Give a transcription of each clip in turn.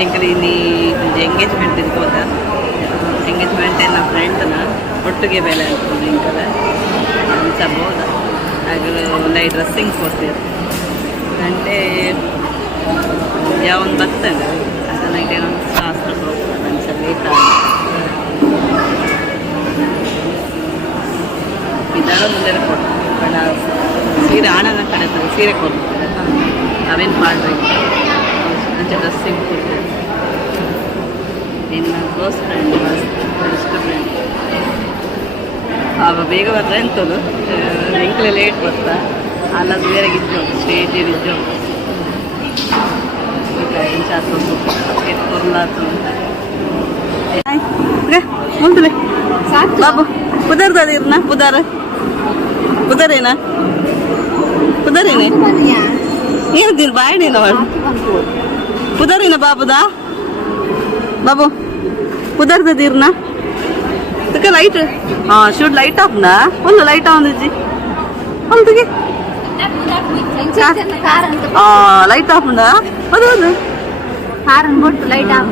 ಎಂಕಲ್ ಇನ್ನಿ engagement ಇರ್ಬೋದ engagement ನನ್ನ ಫ್ರೆಂಡ್ನ ಒಟ್ಟಿಗೆ ಬೆಲೆ ಅನ್ಕೊಂಡು ಎಂಕಲ್ ಅನ್ಸಬೋದ ಹಾಗೆ ಒಂದು ಡ್ರೆಸ್ಸಿಂಗ್ ಕೊಡ್ತೀವಿ అంటే ಯಾವನ್ ಬರ್ತಂಗ ಅದನ್ನಾಗೆ ನಮ್ಮ ಶಾಸ್ತ್ರ ಮಂಚ ಲೇಟ್ ಇದಾರ ಮುಂದೆ ಕೊಡ್ತಾರೆ ಸೀರೆ ಹಣನ ಕಡೆ ಸೀರೆ ಕೊಡ್ತಾರೆ ಅವೇನು ಮಾಡ್ಬೇಕು ಮಂಚ ಡ್ರೆಸ್ಸಿಂಗ್ ಕೊಡ್ತಾರೆ ಇನ್ನು ಕ್ಲೋಸ್ ಫ್ರೆಂಡ್ ಬೆಸ್ಟ್ ಫ್ರೆಂಡ್ ಅವ ಬೇಗ ಬರ್ರೆ ಅಂತದು ಎಂಕ್ಲೆ ಲೇಟ್ ಬರ್ತಾ ಅಲ್ಲ ಬೇರೆ ಇದ್ದು ಸ್ಟೇಜ್ ಇದ್ದು ಮುಂದೆ ಬಾಬು ಪುದರ್ದದಿರ್ನ ಪುದರೇನಾ ಏನಂತೀನಿ ಬಾಯಡೇನ ಮಾಡು ಪುದರಿನ ಬಾಬುದಾ ಬಾಬು ಪುದರ್ದದಿರ್ನ ಅದಕ್ಕೆ ಲೈಟ್ ಶೂಟ್ ಲೈಟ್ ಆಫ್ನಾ ಒಂದು ಲೈಟ್ ಆಂದಿಜ್ಜಿ ಒಂದಿಗೆ ಲೈಟ್ ಆಫ್ ಉಂಡಾ ಅದು ಹಾರನ್ ಕೊಟ್ಟು ಲೈಟ್ ಆಫ್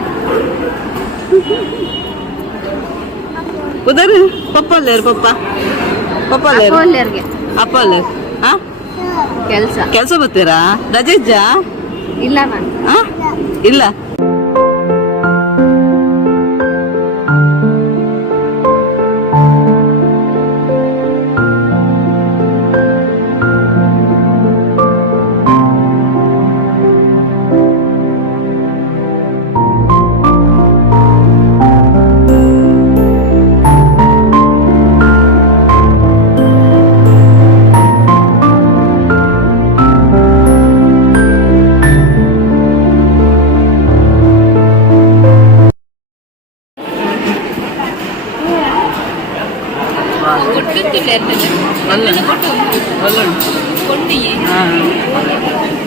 ಉದರ್ ಪಪ್ಪಲ್ಲೇರು ಪಪ್ಪಲ್ಲೇರ್ಗೆ ಅಪ್ಪಲ್ಲೇ ಕೆಲಸ ಬರ್ತೀರಾ ರಜೆ ಇಜ್ಜಾ ಇಲ್ಲ ಇಲ್ಲ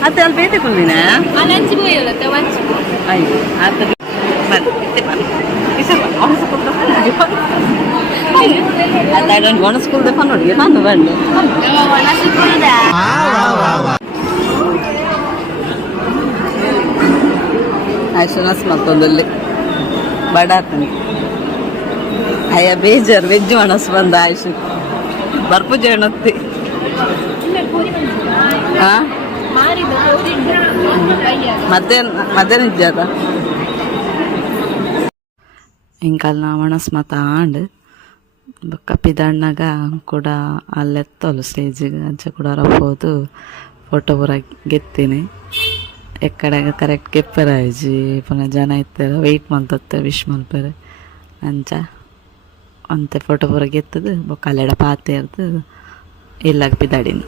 ಅತ್ತೆ ಅಲ್ಲಿ ಬೇಟೆ ಕೊಂಡಿನ ಒಣಸ್ಕೊಳ್ದೆ ನೋಡಿ ನಾನು ಬಂದು ಆಯ್ತು ಮತ್ತೊಂದಲ್ಲಿ ಬಡ ಅಯ್ಯ ಬೇಜಾರು ವೆಜ್ ಒಣಸ್ ಬಂದ ಆಯ್ತು ಬರ್ಪೂಜೆ ಎಣ್ಣತ್ತಿ ಮಧ್ಯಾಹ್ನ ಇಜ್ಜಾದ ಇಂಕಲ್ನ ಒಣಸ್ ಮತ ಆಂಡ್ ಬೊಕ್ಕ ಪಿದಣ್ಣಗ ಕೂಡ ಅಲ್ಲೆತ್ತಲು ಸ್ಟೇಜಿಗೆ ಅಂಚೆ ಕೂಡ ರಫೋದು ಫೋಟೋ ಪೂರ ಗೆತ್ತೀನಿ ಎಕ್ಕಡೆ ಕರೆಕ್ಟ್ ಕೆಪ್ಪರ ಆಯ್ಜಿ ಪುನಃ ಜನ ಇತ್ತಾರೆ ವೆಯ್ಟ್ ಮಂತತ್ತೆ ವಿಶ್ ಮಲ್ಪರೆ ಅಂಚ ಅಂತೆ ಫೋಟೋ ಪೂರ ಗೆತ್ತದು ಬೊಕ್ಕ ಅಲ್ಲೆಡ ಪಾತೆ ಇರ್ದು ಇಲ್ಲಾಗ ಪಿದಾಡಿನಿ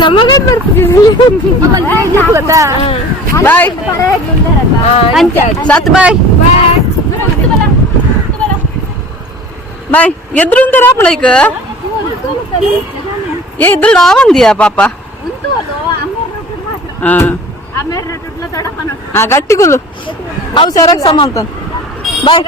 ನಮಗೆ ಬಾಯ್ ಸತ್ ಬಾಯ್ ಬಾಯ್ ಎದ್ರುಂತ ರಾಪಳೈಕ ఏ ఇద్దరు రావందియా పాప గట్టిగులు అవు సరకు సమంతం బాయ్